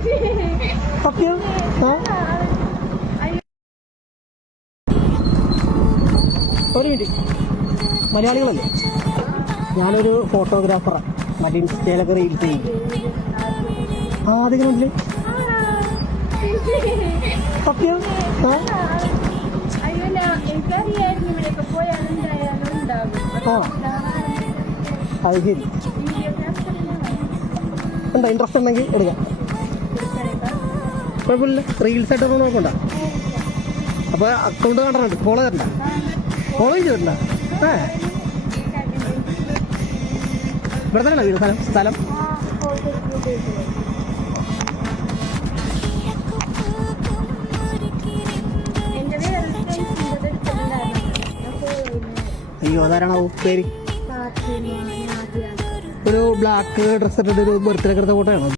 സത്യം ഒരു മിനിറ്റ്. മലയാളികളല്ലേ? ഞാനൊരു ഫോട്ടോഗ്രാഫറാണ്. മറ്റേ ഇൻസ്റ്റയിലൊക്കെ റീൽസ് ചെയ്യും. അതെങ്ങനെ സത്യം അത് ശരി. ഉണ്ടോ ഇൻട്രസ്റ്റ് ഉണ്ടെങ്കിൽ എടുക്കാം. കുഴപ്പമില്ല. റീൽസ് ആയിട്ടൊക്കെ നോക്കണ്ട. അപ്പോൾ അക്കൗണ്ട് കണ്ടിട്ടുണ്ട്. ഫോളോ തരണ്ട? ഫോളോ ചെയ്തിട്ടുണ്ടോ? ഇവിടെ തന്നെയാണോ വീട്? സ്ഥലം അയ്യോ അതാരാണോ പേര്? ഒരു ബ്ലാക്ക് ഡ്രസ് ഇട്ടിട്ട് ഒരു ബർത്ത്ഡേ എടുത്ത ഫോട്ടോ ആണോ?